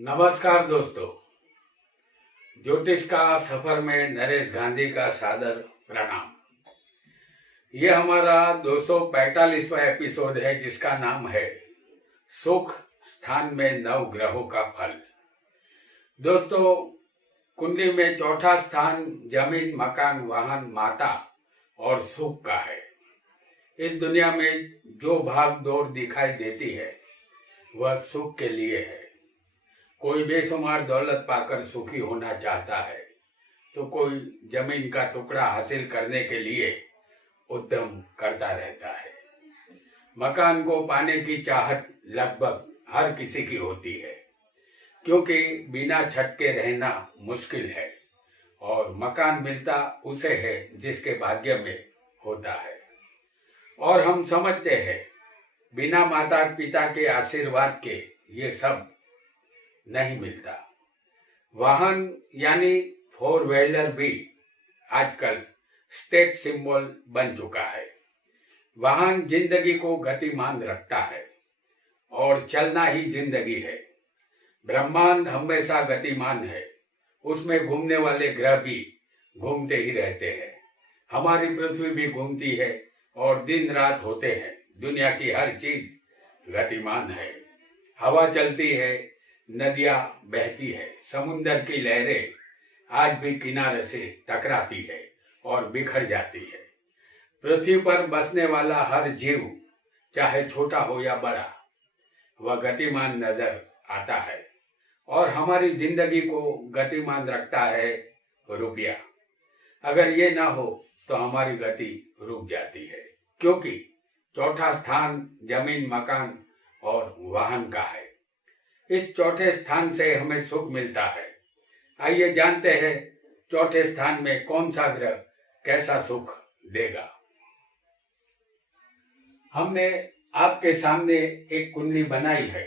नमस्कार दोस्तों। ज्योतिष का सफर में नरेश गांधी का सादर प्रणाम। ये हमारा 245वां एपिसोड है जिसका नाम है सुख स्थान में नव ग्रहों का फल। दोस्तों, कुंडली में चौथा स्थान जमीन, मकान, वाहन, माता और सुख का है। इस दुनिया में जो भाग दौड़ दिखाई देती है वह सुख के लिए है। कोई बेशुमार दौलत पाकर सुखी होना चाहता है तो कोई जमीन का टुकड़ा हासिल करने के लिए उद्यम करता रहता है। मकान को पाने की चाहत लगभग हर किसी की होती है, क्योंकि बिना छत के रहना मुश्किल है और मकान मिलता उसे है जिसके भाग्य में होता है। और हम समझते हैं बिना माता पिता के आशीर्वाद के ये सब नहीं मिलता। वाहन यानी 4 व्हीलर भी आजकल स्टेट सिंबल बन चुका है। वाहन जिंदगी को गतिमान रखता है और चलना ही जिंदगी है। ब्रह्मांड हमेशा गतिमान है, उसमें घूमने वाले ग्रह भी घूमते ही रहते हैं। हमारी पृथ्वी भी घूमती है और दिन रात होते हैं। दुनिया की हर चीज गतिमान है। हवा चलती है, नदियां बहती है, समुंदर की लहरें आज भी किनारे से टकराती है और बिखर जाती है। पृथ्वी पर बसने वाला हर जीव, चाहे छोटा हो या बड़ा, वह गतिमान नजर आता है। और हमारी जिंदगी को गतिमान रखता है रुपया। अगर ये ना हो तो हमारी गति रुक जाती है, क्योंकि चौथा स्थान जमीन, मकान और वाहन का है। इस चौथे स्थान से हमें सुख मिलता है। आइए जानते हैं चौथे स्थान में कौन सा ग्रह कैसा सुख देगा। हमने आपके सामने एक कुंडली बनाई है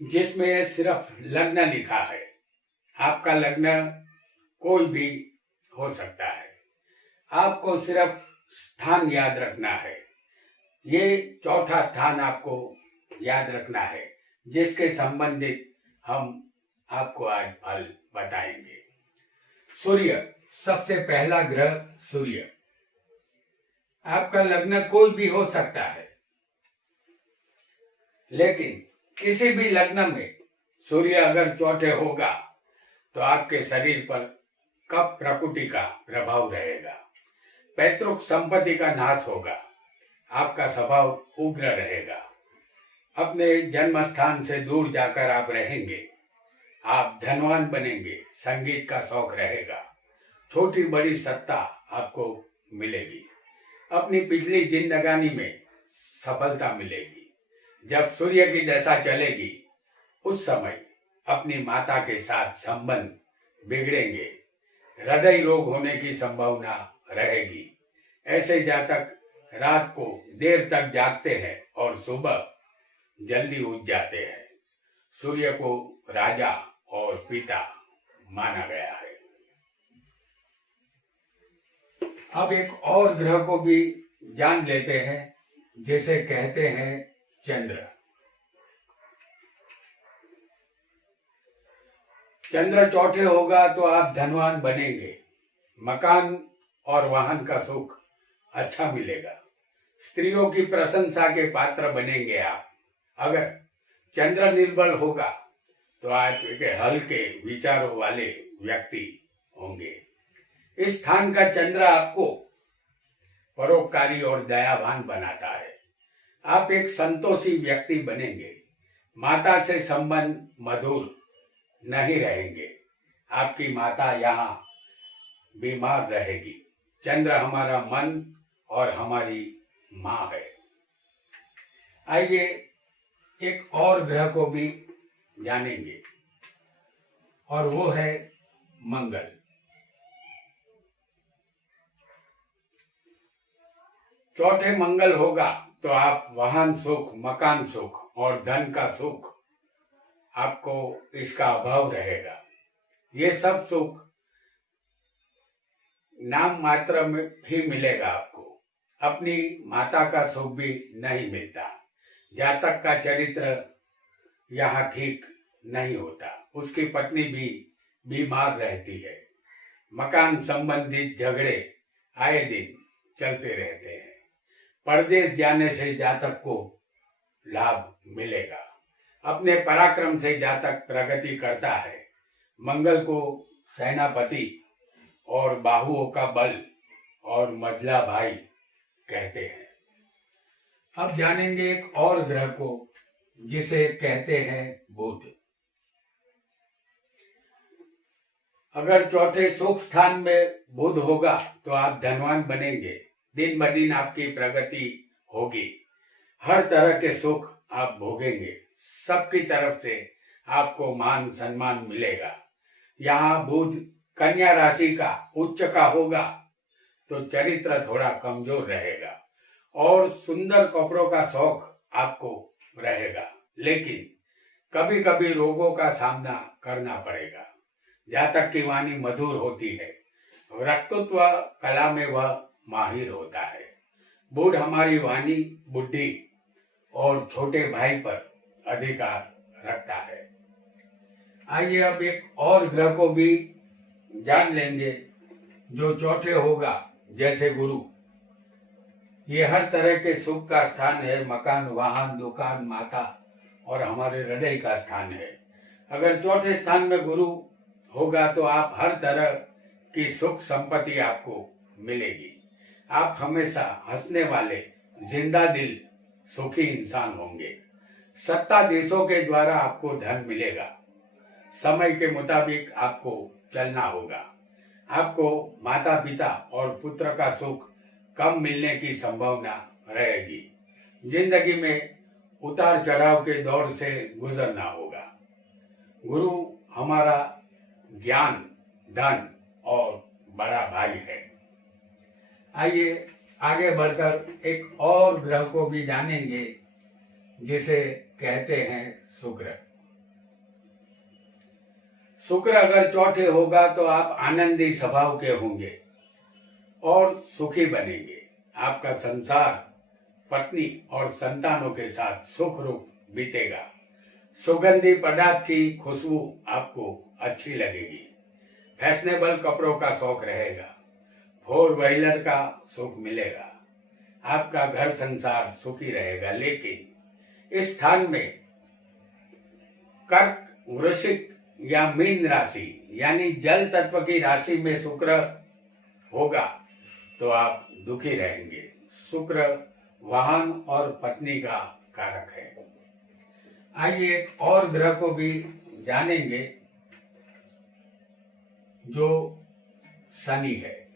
जिसमें सिर्फ लग्न लिखा है। आपका लग्न कोई भी हो सकता है। आपको सिर्फ स्थान याद रखना है। ये चौथा स्थान आपको याद रखना है जिसके संबंधित हम आपको आज फल बताएंगे। सूर्य, सबसे पहला ग्रह सूर्य। आपका लग्न कोई भी हो सकता है, लेकिन किसी भी लग्न में सूर्य अगर चौथे होगा तो आपके शरीर पर कफ प्रकृति का प्रभाव रहेगा। पैतृक संपत्ति का नाश होगा। आपका स्वभाव उग्र रहेगा। अपने जन्म स्थान से दूर जाकर आप रहेंगे। आप धनवान बनेंगे। संगीत का शौक रहेगा। छोटी बड़ी सत्ता आपको मिलेगी। अपनी पिछली जिंदगानी में सफलता मिलेगी। जब सूर्य की दशा चलेगी उस समय अपनी माता के साथ संबंध बिगड़ेंगे। हृदय रोग होने की संभावना रहेगी। ऐसे जातक रात को देर तक जागते हैं और सुबह जल्दी उठ जाते हैं। सूर्य को राजा और पिता माना गया है। अब एक और ग्रह को भी जान लेते हैं, जिसे कहते हैं चंद्र। चंद्र चौथे होगा तो आप धनवान बनेंगे। मकान और वाहन का सुख अच्छा मिलेगा। स्त्रियों की प्रशंसा के पात्र बनेंगे आप। अगर चंद्र निर्बल होगा तो आप एक हल्के विचारों वाले व्यक्ति होंगे। इस स्थान का चंद्र आपको परोपकारी और दयावान बनाता है। आप एक संतोषी व्यक्ति बनेंगे। माता से संबंध मधुर नहीं रहेंगे। आपकी माता यहाँ बीमार रहेगी। चंद्र हमारा मन और हमारी माँ है। आइए एक और ग्रह को भी जानेंगे और वो है मंगल। चौथे मंगल होगा तो आप वाहन सुख, मकान सुख और धन का सुख, आपको इसका अभाव रहेगा। ये सब सुख नाम मात्र में ही मिलेगा आपको। अपनी माता का सुख भी नहीं मिलता। जातक का चरित्र यहाँ ठीक नहीं होता। उसकी पत्नी भी बीमार रहती है। मकान संबंधित झगड़े आए दिन चलते रहते हैं। परदेश जाने से जातक को लाभ मिलेगा। अपने पराक्रम से जातक प्रगति करता है। मंगल को सेनापति और बाहुओं का बल और मझला भाई कहते हैं। अब जानेंगे एक और ग्रह को जिसे कहते हैं बुध। अगर चौथे सुख स्थान में बुध होगा तो आप धनवान बनेंगे। दिन ब दिन आपकी प्रगति होगी। हर तरह के सुख आप भोगेंगे। सबकी तरफ से आपको मान सम्मान मिलेगा। यहाँ बुध कन्या राशि का उच्च का होगा तो चरित्र थोड़ा कमजोर रहेगा और सुंदर कपड़ों का शौक आपको रहेगा, लेकिन कभी कभी रोगों का सामना करना पड़ेगा। जातक की वाणी मधुर होती है। वक्तृत्व कला में वह माहिर होता है। बुध हमारी वाणी, बुद्धि और छोटे भाई पर अधिकार रखता है। आइए अब एक और ग्रह को भी जान लेंगे जो चौथे होगा, जैसे गुरु। ये हर तरह के सुख का स्थान है। मकान, वाहन, दुकान, माता और हमारे हृदय का स्थान है। अगर चौथे स्थान में गुरु होगा तो आप हर तरह की सुख संपत्ति आपको मिलेगी। आप हमेशा हंसने वाले, जिंदा दिल, सुखी इंसान होंगे। सत्ताधीशों के द्वारा आपको धन मिलेगा। समय के मुताबिक आपको चलना होगा। आपको माता पिता और पुत्र का सुख कम मिलने की संभावना रहेगी। जिंदगी में उतार चढ़ाव के दौर से गुजरना होगा। गुरु हमारा ज्ञान, धन और बड़ा भाई है। आइए आगे बढ़कर एक और ग्रह को भी जानेंगे जिसे कहते हैं शुक्र। शुक्र अगर चौथे होगा तो आप आनंदी स्वभाव के होंगे और सुखी बनेंगे। आपका संसार पत्नी और संतानों के साथ सुख रूप बीतेगा। सुगंधी पदार्थ की खुशबू आपको अच्छी लगेगी। फैशनेबल कपड़ों का शौक रहेगा। फोर व्हीलर का सुख मिलेगा। आपका घर संसार सुखी रहेगा, लेकिन इस स्थान में कर्क, वृश्चिक या मीन राशि यानी जल तत्व की राशि में शुक्र होगा तो आप दुखी रहेंगे। शुक्र वाहन और पत्नी का कारक है। आइए एक और ग्रह को भी जानेंगे जो शनि है।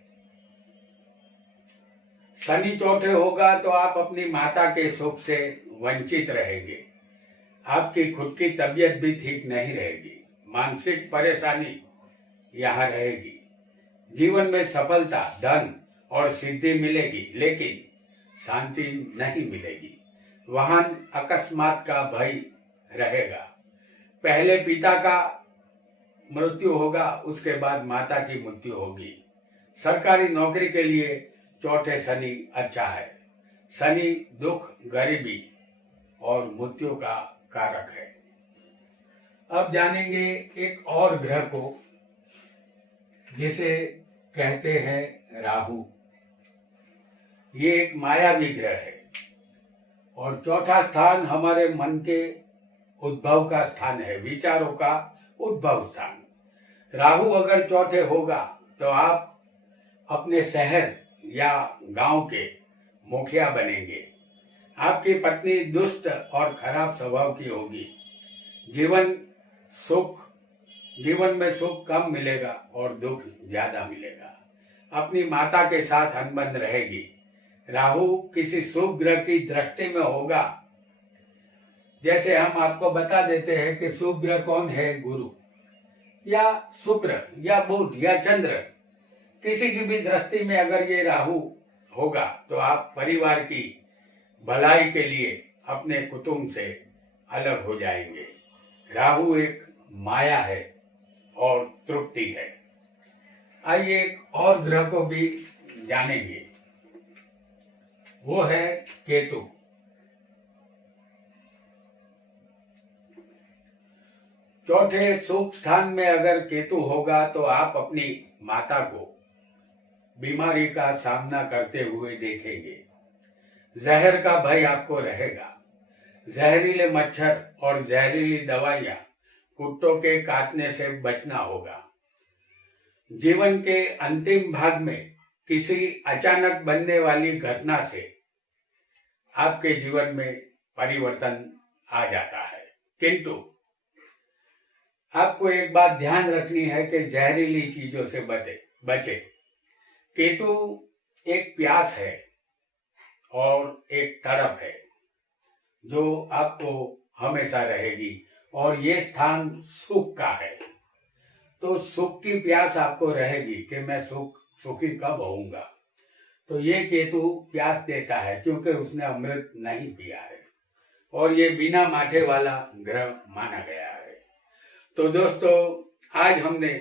शनि चौथे होगा तो आप अपनी माता के सुख से वंचित रहेंगे। आपकी खुद की तबीयत भी ठीक नहीं रहेगी। मानसिक परेशानी यहाँ रहेगी। जीवन में सफलता, धन और सिद्धि मिलेगी, लेकिन शांति नहीं मिलेगी। वाहन अकस्मात का भय रहेगा। पहले पिता का मृत्यु होगा, उसके बाद माता की मृत्यु होगी। सरकारी नौकरी के लिए चौथे शनि अच्छा है। शनि दुख, गरीबी और मृत्यु का कारक है। अब जानेंगे एक और ग्रह को जिसे कहते हैं राहु। ये एक मायावी ग्रह है और चौथा स्थान हमारे मन के उद्भव का स्थान है, विचारों का उद्भव स्थान। राहु अगर चौथे होगा तो आप अपने शहर या गांव के मुखिया बनेंगे। आपकी पत्नी दुष्ट और खराब स्वभाव की होगी। जीवन में सुख कम मिलेगा और दुख ज्यादा मिलेगा। अपनी माता के साथ अनबन रहेगी। राहु किसी शुभ ग्रह की दृष्टि में होगा। जैसे हम आपको बता देते हैं कि शुभ ग्रह कौन है, गुरु या शुक्र या बुध या चंद्र। किसी की भी दृष्टि में अगर ये राहु होगा तो आप परिवार की भलाई के लिए अपने कुटुंब से अलग हो जाएंगे। राहु एक माया है और तृप्ति है। आइए एक और ग्रह को भी जानेंगे, वो है केतु। चौथे सुख स्थान में अगर केतु होगा तो आप अपनी माता को बीमारी का सामना करते हुए देखेंगे। जहर का भय आपको रहेगा। जहरीले मच्छर और जहरीली दवाइयां, कुत्तों के काटने से बचना होगा। जीवन के अंतिम भाग में किसी अचानक बनने वाली घटना से आपके जीवन में परिवर्तन आ जाता है, किंतु आपको एक बात ध्यान रखनी है कि जहरीली चीजों से बचे। केतु एक प्यास है और एक तड़प है जो आपको हमेशा रहेगी, और ये स्थान सुख का है। तो सुख की प्यास आपको रहेगी कि मैं सुखी कब होऊंगा। तो ये केतु प्यास देता है क्योंकि उसने अमृत नहीं पिया है, और ये बिना माठे वाला ग्रह माना गया है। तो दोस्तों, आज हमने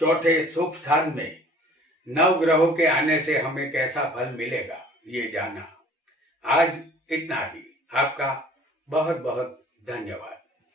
चौथे सुख स्थान में नव ग्रहों के आने से हमें कैसा फल मिलेगा ये जाना। आज इतना ही। आपका बहुत बहुत धन्यवाद।